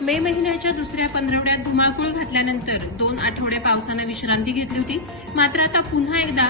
मे महिन्याच्या दुसऱ्या पंधरवड्यात धुमाकूळ घातल्यानंतर दोन आठवडे पावसानं विश्रांती घेतली होती. मात्र आता पुन्हा एकदा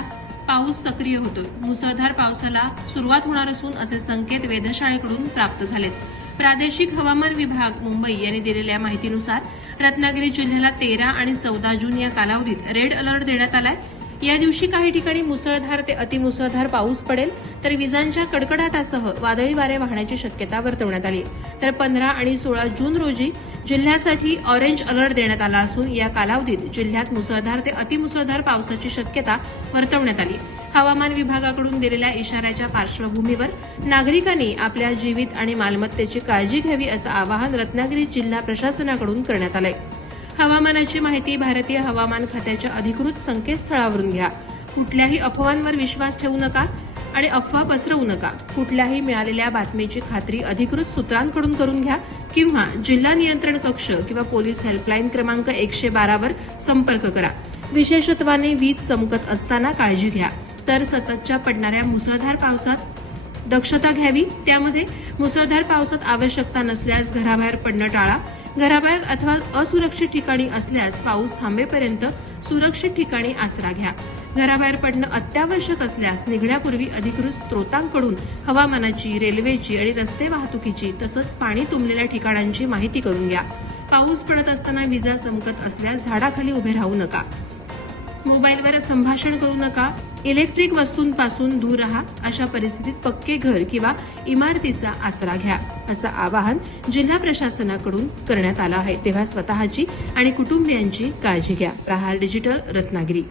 पाऊस सक्रिय होतो मुसळधार पावसाला सुरुवात होणार असून असे संकेत वेधशाळेकडून प्राप्त झालेत. प्रादेशिक हवामान विभाग मुंबई यांनी दिलेल्या माहितीनुसार रत्नागिरी जिल्ह्याला तेरा आणि चौदा जून या कालावधीत रेड अलर्ट देण्यात आलाय. या दिवशी काही ठिकाणी मुसळधार ते अतिमुसळधार पाऊस पडेल तर विजांच्या कडकडाटासह वादळी वारे वाहण्याची शक्यता वर्तवण्यात आली. तर पंधरा आणि सोळा जून रोजी जिल्ह्यासाठी ऑरेंज अलर्ट देण्यात आला असून या कालावधीत जिल्ह्यात मुसळधार ते अतिमुसळधार पावसाची शक्यता वर्तवण्यात आली. हवामान विभागाकडून दिलेल्या इशाऱ्याच्या पार्श्वभूमीवर नागरिकांनी आपल्या जीवित आणि मालमत्तेची काळजी घ्यावी असं आवाहन रत्नागिरी जिल्हा प्रशासनाकडून करण्यात आलं आहे हवामानाची माहिती भारतीय हवामान खात्याच्या अधिकृत संकेतस्थळावरून घ्या. कुठल्याही अफवांवर विश्वास ठेवू नका आणि अफवा पसरवू नका. कुठल्याही मिळालेल्या बातमीची खात्री अधिकृत सूत्रांकडून करून घ्या किंवा जिल्हा नियंत्रण कक्ष किंवा पोलीस हेल्पलाईन क्रमांक एकशे बारावर संपर्क करा. विशेषत्वाने वीज चमकत असताना काळजी घ्या. तर सततच्या पडणाऱ्या मुसळधार पावसात दक्षता घ्यावी. त्यामध्ये मुसळधार पावसात आवश्यकता नसल्यास घराबाहेर पडणं टाळा. घराबाहेर अथवा असुरक्षित ठिकाणी असल्यास पाऊस थांबेपर्यंत सुरक्षित ठिकाणी आसरा घ्या. घराबाहेर पडणं अत्यावश्यक असल्यास निघण्यापूर्वी अधिकृत स्त्रोतांकडून हवामानाची रेल्वेची आणि रस्ते वाहतुकीची तसंच पाणी तुंबलेल्या ठिकाणांची माहिती करून घ्या. पाऊस पडत असताना विजा चमकत असल्यास झाडाखाली उभे राहू नका. मोबाईलवर संभाषण करू नका. इलेक्ट्रिक वस्तूंपासून दूर राहा. अशा परिस्थितीत पक्के घर किंवा इमारतीचा आसरा घ्या असं आवाहन जिल्हा प्रशासनाकडून करण्यात आलं आहे. तेव्हा स्वतःची आणि कुटुंबियांची काळजी घ्या. प्रहार डिजिटल रत्नागिरी.